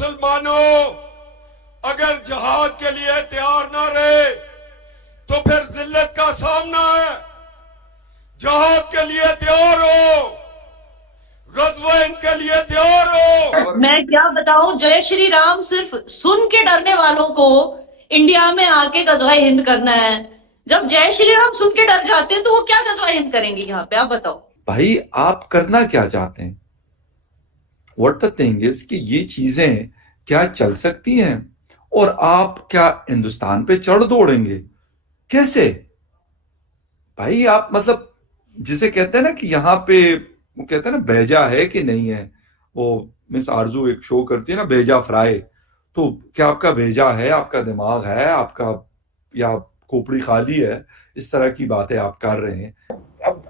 मुसलमानों अगर जिहाद के लिए तैयार ना रहे तो फिर जिल्लत का सामना है। जिहाद के लिए तैयार हो, गज़वा के लिए तैयार हो। मैं क्या बताऊं, जय श्री राम सिर्फ सुन के डरने वालों को इंडिया में आके गज़वा हिंद करना है। जब जय श्री राम सुन के डर जाते हैं तो वो क्या गज़वा हिंद करेंगे यहाँ पे, आप बताओ भाई। आप करना क्या चाहते हैं? व्हाट द थिंग इज कि ये चीजें क्या चल सकती हैं और आप क्या हिंदुस्तान पे चढ़ दौड़ेंगे? कैसे भाई? आप मतलब जिसे कहते हैं ना कि यहाँ पे वो कहते हैं ना भेजा है कि नहीं है, वो मिस आरजू एक शो करती है ना भेजा फ्राई, तो क्या आपका भेजा है, आपका दिमाग है आपका, या खोपड़ी खाली है? इस तरह की बातें आप कर रहे हैं।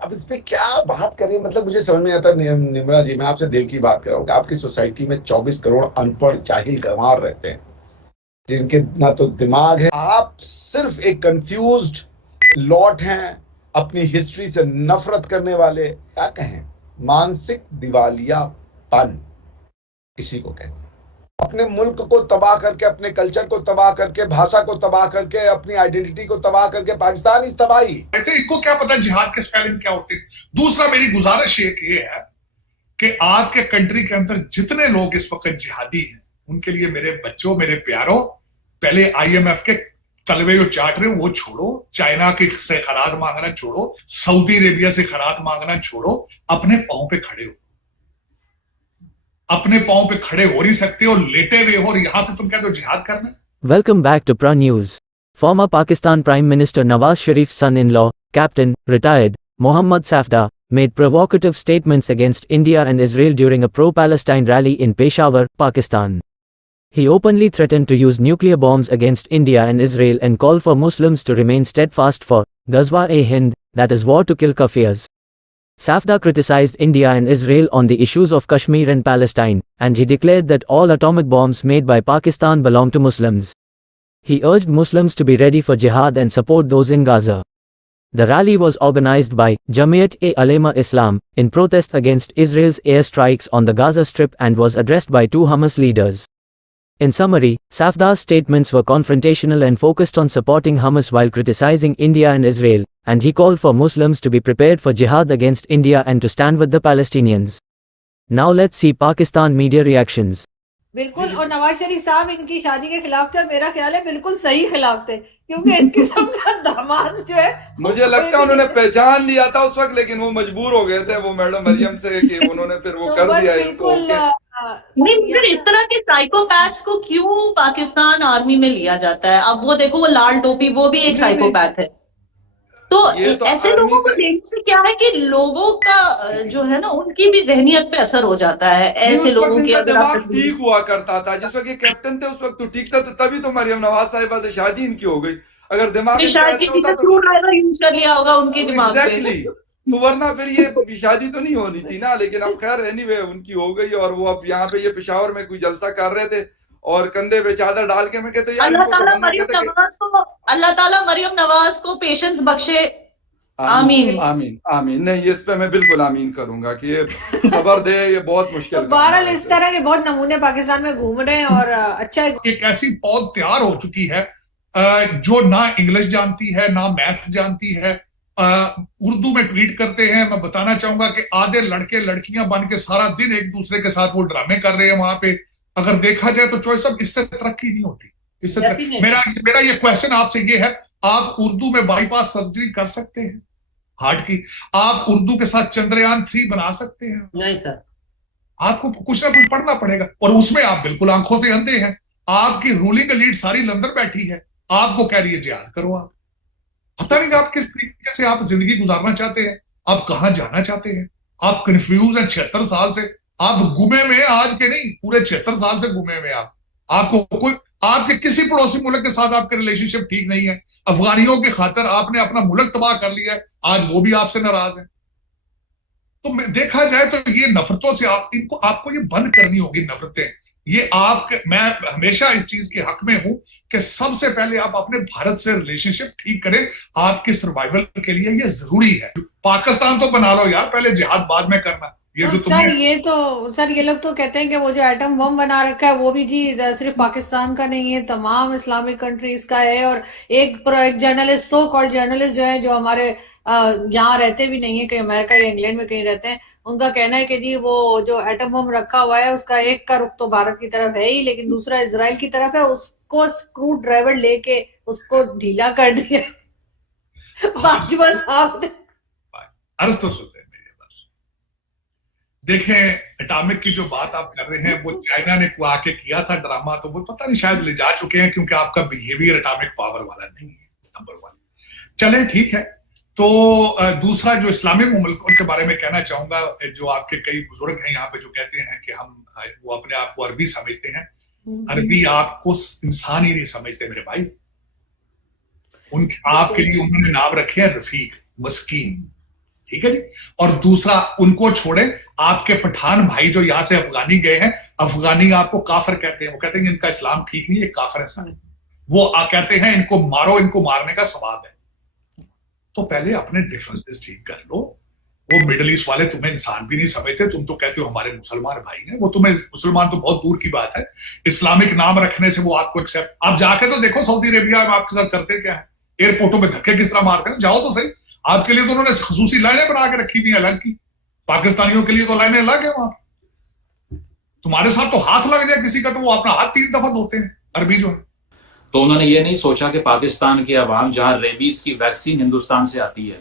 अब इस पे क्या बात करें, मतलब मुझे समझ में आता। निम्रा जी, मैं आपसे दिल की बात कर रहा हूँ कि आपकी सोसाइटी में 24 करोड़ अनपढ़ जाहिल गंवार रहते हैं जिनके ना तो दिमाग है। आप सिर्फ एक कंफ्यूज्ड लॉट हैं, अपनी हिस्ट्री से नफरत करने वाले। क्या कहें, मानसिक दिवालियापन इसी को कहते हैं। अपने मुल्क को तबाह करके, अपने कल्चर को तबाह करके, भाषा को तबाह करके, अपनी आइडेंटिटी को तबाह करके पाकिस्तान इस तबाही। इनको क्या पता जिहाद के स्पेलिंग क्या होते हैं। दूसरा, मेरी गुजारिश एक ये है कि आपके कंट्री के अंदर जितने लोग इस वक्त जिहादी हैं उनके लिए मेरे बच्चों, मेरे प्यारों, पहले IMF के तलवे जो चाट रहे हो वो छोड़ो, चाइना के से खराज मांगना छोड़ो, सऊदी अरेबिया से खराज मांगना छोड़ो, अपने पांव पे खड़े हो। अपने पांव पे खड़े हो नहीं सकते हो, लेटे हुए हो, और यहां से तुम क्या तो जिहाद करना। Welcome back to Pra News. Former Pakistan Prime Minister Nawaz Sharif's son-in-law, Captain, retired, Mohammad Safda, made provocative statements against India and Israel during a pro-Palestine rally in Peshawar, Pakistan. He openly threatened to use nuclear bombs against India and Israel and called for Muslims to remain steadfast for Ghazwa-e-Hind, that is war to kill kafirs. Safda criticized India and Israel on the issues of Kashmir and Palestine, and he declared that all atomic bombs made by Pakistan belong to Muslims. He urged Muslims to be ready for jihad and support those in Gaza. The rally was organized by Jamiat-e-Ulema Islam, in protest against Israel's airstrikes on the Gaza Strip, and was addressed by two Hamas leaders. In summary, Safda's statements were confrontational and focused on supporting Hamas while criticizing India and Israel, and he called for Muslims to be prepared for jihad against India and to stand with the Palestinians. Now let's see Pakistan media reactions. बिल्कुल, और नवाज शरीफ साहब इनकी शादी के खिलाफ थे, मेरा ख्याल है बिल्कुल सही खिलाफ थे, क्योंकि इस किस्म का दामाद जो है मुझे लगता है उन्होंने पहचान लिया था उस वक्त, लेकिन वो मजबूर हो गए थे वो मैडम मरियम से कि उन्होंने फिर वो कर दिया इनको। नहीं, फिर इस तरह के साइकोपैथ्स को क्यों पाकिस्तान आर्मी में लिया जाता है? अब वो देखो, वो लाल टोपी, वो भी एक साइकोपैथ है। तो ऐसे लोगों को देखने से क्या है कि लोगों का जो है ना, उनकी भी जहनियत पे असर हो जाता है। ऐसे लोगों की दिमाग ठीक हुआ करता था जिस वक्त ये कैप्टन थे, उस वक्त तो ठीक था, तभी तो मरियम नवाज साहिबा से शादी इनकी हो गई। अगर दिमाग शायद किसी ने स्क्रू ड्राइवर यूज कर लिया होगा उनके दिमाग पे, तो वरना फिर ये शादी तो नहीं होनी थी ना। लेकिन अब खैर एनीवे उनकी हो गई, और वो अब यहाँ पे ये पेशावर में कोई जलसा कर रहे थे और कंधे पे चादर डाल के, मैं कहते अल्लाह ताला मरियम नवाज को पेशेंस बख्शे। आमीन आमीन आमीन। नहीं, इस पे मैं बिल्कुल आमीन करूंगा कि ये सबर दे, ये बहुत मुश्किल। तो बहरहाल इस तरह के बहुत नमूने पाकिस्तान में घूम रहे हैं, और अच्छा एक ऐसी पौध तैयार हो चुकी है जो ना इंग्लिश जानती है ना मैथ जानती है, उर्दू में ट्वीट करते हैं। मैं बताना चाहूंगा कि आधे लड़के लड़कियां बन के सारा दिन एक दूसरे के साथ वो ड्रामे कर रहे हैं वहां पे। अगर देखा जाए तो चॉइस अब इससे तरक्की नहीं होती। इससे मेरा ये क्वेश्चन आपसे ये है, आप उर्दू में बाईपास सर्जरी कर सकते हैं हार्ट की? आप उर्दू के साथ चंद्रयान 3 बना सकते हैं? नहीं सर, आपको कुछ ना कुछ पढ़ना पड़ेगा, और उसमें आप बिल्कुल आंखों से अंधे हैं। आपकी रूलिंग एलीट सारी लंदन बैठी है, आपको कह रही है जिहाद करो। आप पता नहीं आप किस तरीके से आप जिंदगी गुजारना चाहते हैं, आप कहां जाना चाहते हैं। आप कंफ्यूज हैं 76 साल से, आप गुमे में, आज के नहीं पूरे 76 साल से गुमे में। आपको कोई, आपके किसी पड़ोसी मुल्क के साथ आपके रिलेशनशिप ठीक नहीं है। अफगानियों की खातर आपने अपना मुल्क तबाह कर लिया है, आज वो भी आपसे नाराज है। तो देखा जाए तो ये नफरतों से आपको ये बंद करनी होगी नफरतें। ये मैं हमेशा इस चीज के हक में हूं कि सबसे पहले आप अपने भारत से रिलेशनशिप ठीक करें, आपके सर्वाइवल के लिए ये जरूरी है। पाकिस्तान तो बना लो यार, पहले जिहाद बाद में करना। ये तो जो सर तुमने ये तो सर ये लोग तो कहते हैं कि वो जो एटम बम बना रखा है वो भी जी सिर्फ पाकिस्तान का नहीं है, तमाम इस्लामिक कंट्रीज का है। और एक जर्नलिस्ट, सो कॉल्ड जर्नलिस्ट जो है, जो हमारे यहाँ रहते भी नहीं है, कहीं अमेरिका या इंग्लैंड में कहीं रहते हैं, उनका कहना है कि जी वो जो एटम बम रखा हुआ है उसका एक का रुख तो भारत की तरफ है ही, लेकिन दूसरा इजराइल की तरफ है, उसको स्क्रू ड्राइवर लेके उसको ढीला कर दिया बाजवा साहब ने। अर्ज तो सुनते हैं मेरी बात। देखें, एटॉमिक की जो बात आप कर रहे हैं वो चाइना ने आके किया था ड्रामा, तो वो पता नहीं शायद ले जा चुके हैं, क्योंकि आपका बिहेवियर एटॉमिक पावर वाला नहीं है, नंबर वन। चलें ठीक है। तो दूसरा जो इस्लामी मुल्कों के बारे में कहना चाहूंगा, जो आपके कई बुजुर्ग हैं यहाँ पे जो कहते हैं कि हम वो अपने आप को अरबी समझते हैं, अरबी आपको इंसान ही नहीं समझते मेरे भाई। उनके आपके लिए उन्होंने नाम रखे हैं रफीक, मस्कीन, ठीक है जी। और दूसरा, उनको छोड़े, आपके पठान भाई जो यहां से अफगानी गए हैं, अफगानी आपको काफिर कहते हैं। वो कहते हैं इनका इस्लाम ठीक नहीं है, काफिर है सारे। वो कहते हैं इनको मारो, इनको मारने का सवाब है। तो पहले अपने डिफरेंसेस ठीक कर लो। वो मिडिल ईस्ट वाले तुम्हें इंसान भी नहीं समझते, तुम तो कहते हो हमारे मुसलमान भाई हैं। वो तुम्हें मुसलमान तो बहुत दूर की बात है, इस्लामिक नाम रखने से वो आपको एक्सेप्ट। आप जाके तो देखो सऊदी अरेबिया में आपके साथ करते क्या है, एयरपोर्टों में धक्के किस तरह मारते हैं, जाओ तो सही। आपके लिए तो उन्होंने खसूसी लाइनें बना के रखी हुई अलग की, पाकिस्तानियों के लिए तो लाइनें अलग है वहां। तुम्हारे साथ तो हाथ लग जाए किसी का तो वो अपना हाथ 3 दफा धोते हैं, अरबी जो है। तो उन्होंने ये नहीं सोचा कि पाकिस्तान की आवाम, जहां रेबीज की वैक्सीन हिंदुस्तान से आती है,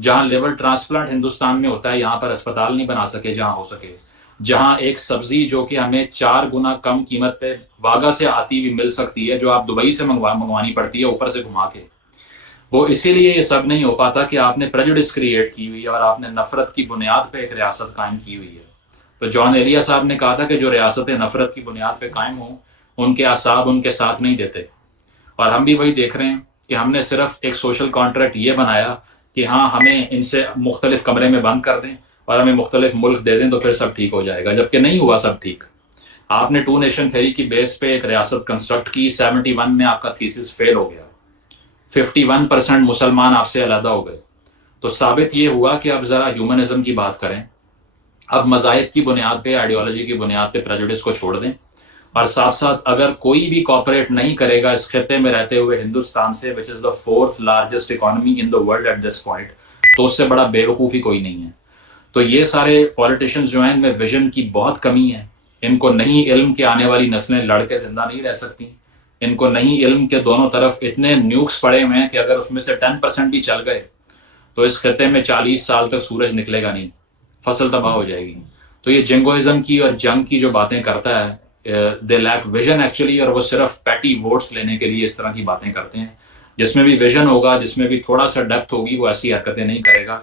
जहां लिवर ट्रांसप्लांट हिंदुस्तान में होता है, यहाँ पर अस्पताल नहीं बना सके जहां हो सके, जहां एक सब्जी जो कि हमें 4 गुना कम कीमत पे वागा से आती हुई मिल सकती है, जो आप दुबई से मंगवानी पड़ती है ऊपर से घुमा के, वो इसीलिए ये सब नहीं हो पाता कि आपने प्रेजुडिस क्रिएट की हुई है और आपने नफरत की बुनियाद पे एक रियासत कायम की हुई है। तो जॉन एलिया साहब ने कहा था कि जो रियासतें नफरत की बुनियाद पे कायम हों, उनके असाब उनके साथ नहीं देते। और हम भी वही देख रहे हैं कि हमने सिर्फ एक सोशल कॉन्ट्रैक्ट ये बनाया कि हाँ, हमें इनसे मुख्तलिफ कमरे में बंद कर दें और हमें मुख्तलिफ मुल्क दे दें तो फिर सब ठीक हो जाएगा, जबकि नहीं हुआ सब ठीक। आपने 2 नेशन थ्योरी की बेस पे एक रियासत कंस्ट्रक्ट की, 71 में आपका थीसिस फेल हो गया, 51% मुसलमान आपसे अलग हो गए। तो साबित ये हुआ कि अब ज़रा ह्यूमनिज्म की बात करें, अब मज़ाहिब की बुनियाद पे, आइडियोलॉजी की बुनियाद पे प्रेजुडिस को छोड़ दें, और साथ साथ अगर कोई भी कॉपरेट नहीं करेगा इस खिते में रहते हुए हिंदुस्तान से, which is the 4th largest economy in the world at this point, तो उससे बड़ा बेवकूफ़ी कोई नहीं है। तो ये सारे पॉलिटिशियंस जो हैं, इनमें विजन की बहुत कमी है। इनको नहीं इल्म के आने वाली नस्लें लड़ के जिंदा नहीं रह सकती। इनको नहीं इल्म के दोनों तरफ इतने न्यूक्स पड़े हुए हैं कि अगर उसमें से 10% भी चल गए तो इस खिते में 40 साल तक सूरज निकलेगा नहीं, फसल तबाह हो जाएगी। तो ये जिंगोइज्म की और जंग की जो बातें करता है, दे लैक विजन एक्चुअली, और वो सिर्फ पैटी वोट्स लेने के लिए इस तरह की बातें करते हैं। जिसमें भी विजन होगा, जिसमें भी थोड़ा सा डेप्थ होगी, वो ऐसी हरकतें नहीं करेगा।